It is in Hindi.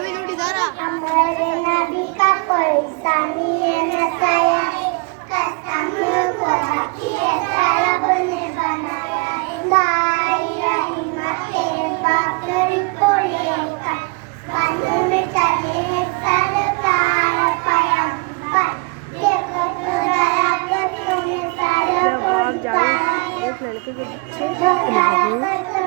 हमारे नबी का पैसा नहीं नसाया कसम खुदा की रब ने बनाया दाई रहमत के बकरी को लेकर बन में चले हैं सरकार पैगंबर देखो तो जरा के तुम्हें सारे जब आप जाओ एक लड़के के पीछे